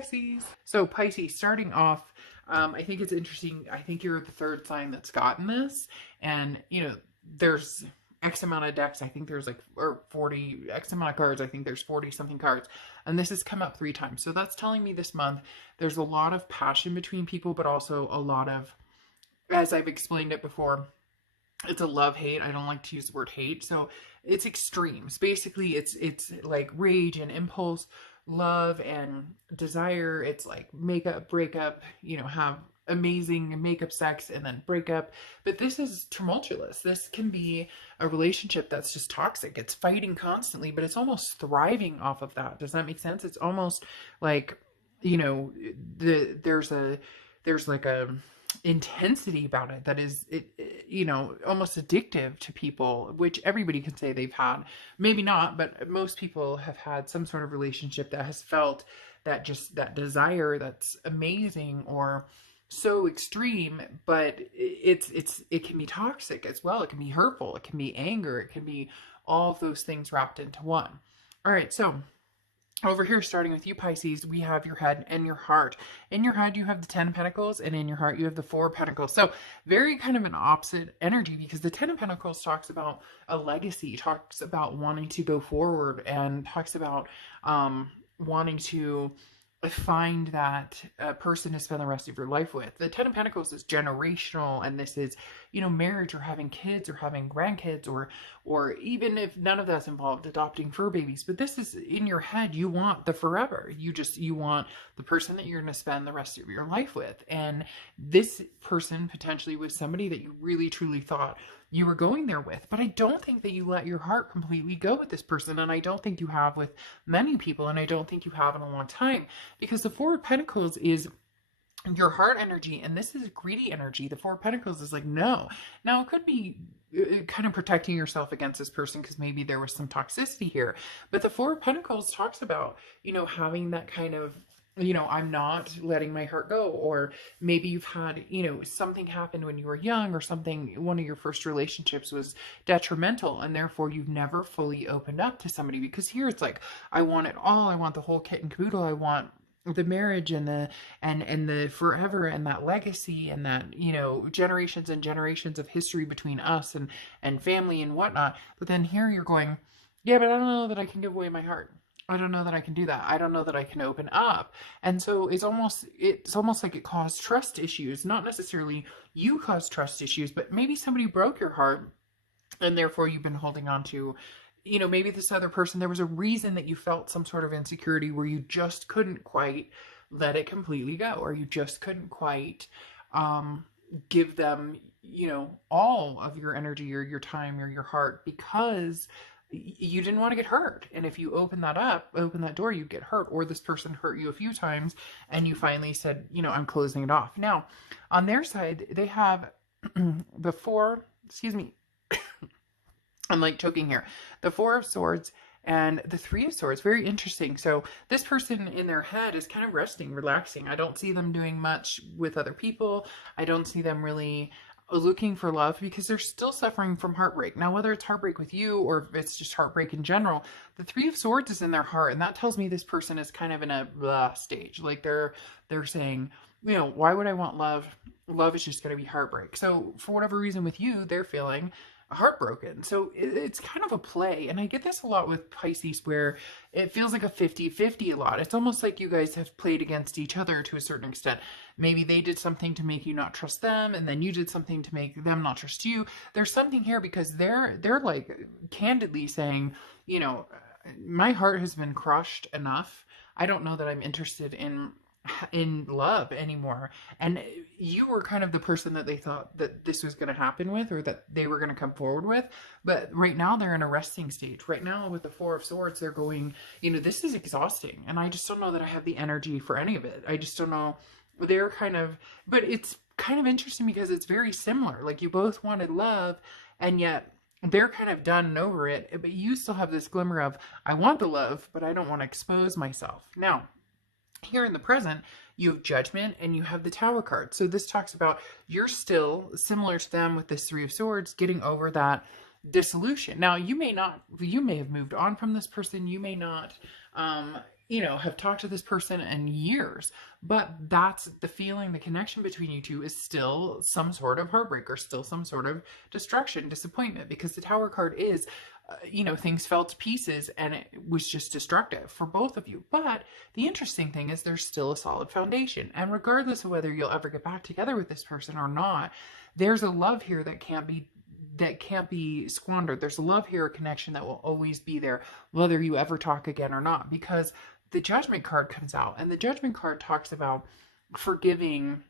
Pisces. So Pisces, starting off, I think it's interesting. I think you're the third sign that's gotten this. And, there's X amount of decks. I think there's like, or 40, X amount of cards. I think there's 40 something cards. And this has come up 3 times. So that's telling me this month, there's a lot of passion between people, but also a lot of, as I've explained it before, it's a love hate. I don't like to use the word hate. So it's extremes. Basically, it's like rage and impulse, love and desire. It's like makeup, breakup, have amazing makeup sex and then breakup. But this is tumultuous. This can be a relationship that's just toxic. It's fighting constantly, but it's almost thriving off of that. Does that make sense? It's almost like, there's like a intensity about it that is almost addictive to people, which everybody can say they've had. Maybe not, but most people have had some sort of relationship that has felt that desire that's amazing or so extreme, but it can be toxic as well. It can be hurtful, it can be anger, it can be all of those things wrapped into one. All right, so over here, starting with you, Pisces, we have your head and your heart. In your head, you have the 10 of Pentacles, and in your heart, you have the 4 of Pentacles. So very kind of an opposite energy, because the 10 of Pentacles talks about a legacy, talks about wanting to go forward, and talks about wanting to find that person to spend the rest of your life with. The 10 of Pentacles is generational, and this is, marriage or having kids or having grandkids, or even if none of that's involved, adopting fur babies. But this is in your head, you want the forever. You want the person that you're going to spend the rest of your life with. And this person potentially was somebody that you really truly thought you were going there with. But I don't think that you let your heart completely go with this person. And I don't think you have with many people. And I don't think you have in a long time, because the 4 of Pentacles is your heart energy, and this is greedy energy. The 4 of Pentacles is like, no. Now, it could be kind of protecting yourself against this person because maybe there was some toxicity here. But the 4 of Pentacles talks about, having that kind of, I'm not letting my heart go. Or maybe you've had, something happened when you were young, or something, one of your first relationships was detrimental, and therefore you've never fully opened up to somebody. Because here it's like, I want it all. I want the whole kit and caboodle. I want the marriage and the forever, and that legacy, and that, generations and generations of history between us and family and whatnot. But then here you're going, yeah, but I don't know that I can give away my heart. I don't know that I can do that. I don't know that I can open up. And so it's almost like it caused trust issues. Not necessarily you caused trust issues, but maybe somebody broke your heart, and therefore you've been holding on to, maybe this other person, there was a reason that you felt some sort of insecurity where you just couldn't quite let it completely go, or you just couldn't quite give them, all of your energy or your time or your heart, because you didn't want to get hurt. And if you open that door, you get hurt, or this person hurt you a few times and you finally said, I'm closing it off. Now, on their side, they have the 4, excuse me, I'm like choking here. The 4 of Swords and the 3 of Swords. Very interesting. So this person in their head is kind of resting, relaxing. I don't see them doing much with other people. I don't see them really looking for love, because they're still suffering from heartbreak. Now, whether it's heartbreak with you or if it's just heartbreak in general, the 3 of Swords is in their heart. And that tells me this person is kind of in a blah stage. Like they're saying, why would I want love? Love is just going to be heartbreak. So for whatever reason with you, they're feeling heartbroken. So it's kind of a play. And I get this a lot with Pisces, where it feels like a 50-50 a lot. It's almost like you guys have played against each other to a certain extent. Maybe they did something to make you not trust them, and then you did something to make them not trust you. There's something here, because they're like candidly saying, my heart has been crushed enough. I don't know that I'm interested in love anymore. And you were kind of the person that they thought that this was going to happen with, or that they were going to come forward with. But right now they're in a resting stage. Right now with the 4 of Swords, they're going, this is exhausting, and I just don't know that I have the energy for any of it. I just don't know. They're kind of, but it's kind of interesting because it's very similar. Like, you both wanted love, and yet they're kind of done and over it. But you still have this glimmer of, I want the love, but I don't want to expose myself. Now, here in the present, you have Judgment and you have the Tower card. So this talks about you're still similar to them with this 3 of Swords, getting over that dissolution. Now, you may have moved on from this person. You may not, have talked to this person in years, but that's the feeling, the connection between you two is still some sort of heartbreak or still some sort of destruction, disappointment, because the Tower card is, things fell to pieces and it was just destructive for both of you. But the interesting thing is there's still a solid foundation. And regardless of whether you'll ever get back together with this person or not, there's a love here that can't be squandered. There's a love here, a connection that will always be there, whether you ever talk again or not, because the Judgment card comes out, and the Judgment card talks about forgiving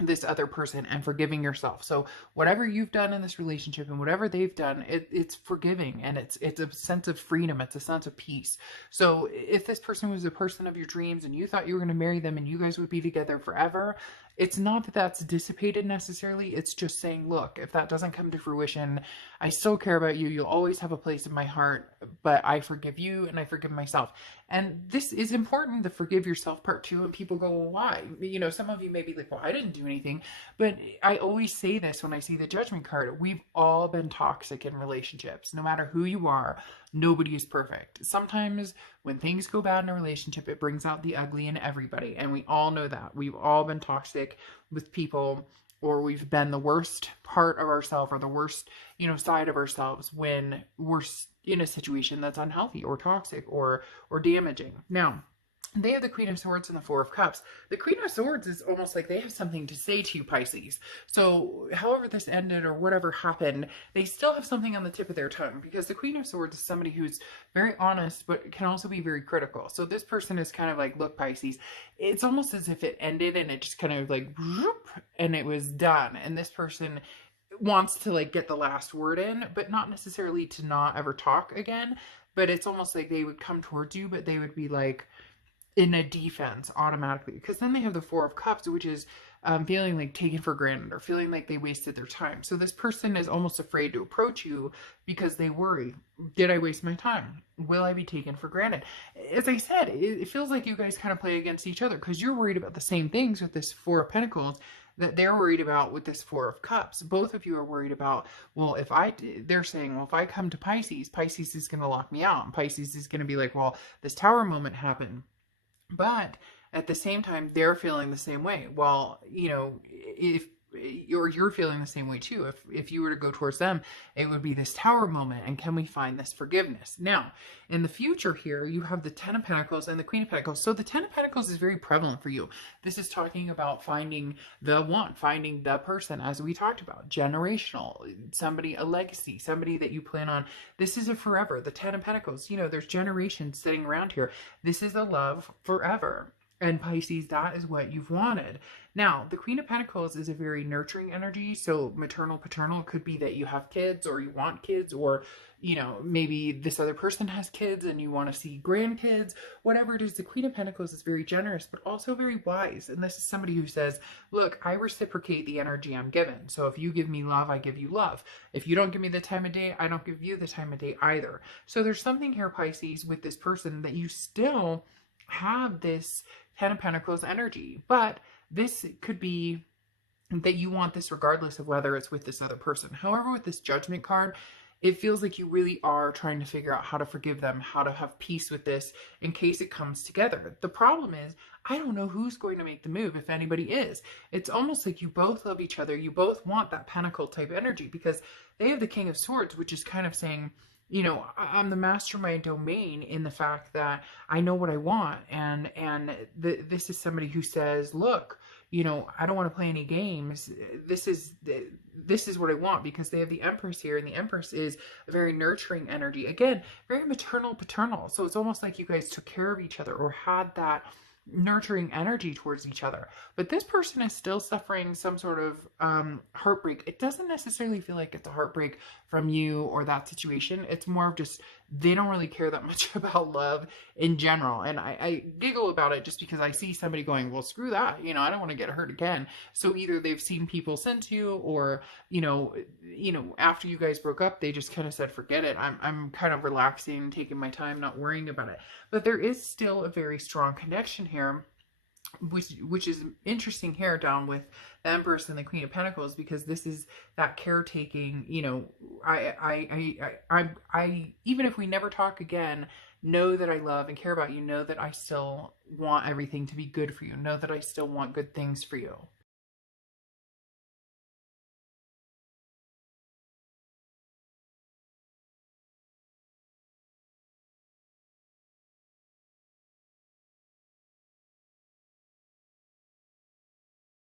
this other person and forgiving yourself. So whatever you've done in this relationship and whatever they've done, it's forgiving, and it's a sense of freedom. It's a sense of peace. So if this person was the person of your dreams and you thought you were going to marry them and you guys would be together forever, it's not that that's dissipated necessarily. It's just saying, look, if that doesn't come to fruition, I still care about you. You'll always have a place in my heart, but I forgive you and I forgive myself. And this is important, the forgive yourself part too. And people go, well, why? Some of you may be like, well, I didn't do anything. But I always say this when I see the Judgment card. We've all been toxic in relationships. No matter who you are, nobody is perfect. Sometimes when things go bad in a relationship, it brings out the ugly in everybody. And we all know that. We've all been toxic with people, or we've been the worst part of ourselves or the worst, side of ourselves when we're in a situation that's unhealthy or toxic or damaging. Now, they have the Queen of Swords and the Four of Cups. The Queen of Swords is almost like they have something to say to you, Pisces. So however this ended or whatever happened, they still have something on the tip of their tongue, because the Queen of Swords is somebody who's very honest, but can also be very critical. So this person is kind of like, look, Pisces, it's almost as if it ended and it just kind of like, whoop, and it was done. And this person wants to like get the last word in, but not necessarily to not ever talk again. But it's almost like they would come towards you, but they would be like, in a defense automatically, because then they have the Four of Cups, which is feeling like taken for granted or feeling like they wasted their time. So this person is almost afraid to approach you because they worry, did I waste my time? Will I be taken for granted? As I said, it feels like you guys kind of play against each other, because you're worried about the same things with this Four of Pentacles that they're worried about with this Four of Cups. Both of you are worried about, well, they're saying, well, if I come to Pisces, Pisces is going to lock me out. And Pisces is going to be like, well, this Tower moment happened. But at the same time, they're feeling the same way. Well, if you're feeling the same way too. If you were to go towards them, it would be this Tower moment. And can we find this forgiveness? Now, in the future here, you have the Ten of Pentacles and the Queen of Pentacles. So the Ten of Pentacles is very prevalent for you. This is talking about finding the one, finding the person, as we talked about, generational, somebody, a legacy, somebody that you plan on. This is a forever. The Ten of Pentacles, there's generations sitting around here. This is a love forever. And Pisces, that is what you've wanted. Now, the Queen of Pentacles is a very nurturing energy. So maternal, paternal, it could be that you have kids or you want kids, or, maybe this other person has kids and you want to see grandkids. Whatever it is, the Queen of Pentacles is very generous, but also very wise. And this is somebody who says, look, I reciprocate the energy I'm given. So if you give me love, I give you love. If you don't give me the time of day, I don't give you the time of day either. So there's something here, Pisces, with this person that you still have this Ten of Pentacles energy, but this could be that you want this regardless of whether it's with this other person. However, with this Judgment card, it feels like you really are trying to figure out how to forgive them, how to have peace with this in case it comes together. The problem is, I don't know who's going to make the move, if anybody is. It's almost like you both love each other. You both want that Pentacle type energy, because they have the King of Swords, which is kind of saying, I'm the master of my domain, in the fact that I know what I want. And this is somebody who says, look, I don't want to play any games. This is what I want, because they have the Empress here, and the Empress is a very nurturing energy. Again, very maternal, paternal. So it's almost like you guys took care of each other or had that nurturing energy towards each other. But this person is still suffering some sort of heartbreak. It doesn't necessarily feel like it's a heartbreak from you or that situation. It's more of just they don't really care that much about love in general. And I giggle about it just because I see somebody going, well, screw that. I don't want to get hurt again. So either they've seen people send to you, or, after you guys broke up, they just kind of said, forget it. I'm kind of relaxing, taking my time, not worrying about it. But there is still a very strong connection here, which is interesting here down with the Empress and the Queen of Pentacles, because this is that caretaking. I even if we never talk again, know that I love and care about you. Know that I still want everything to be good for you. Know that I still want good things for you.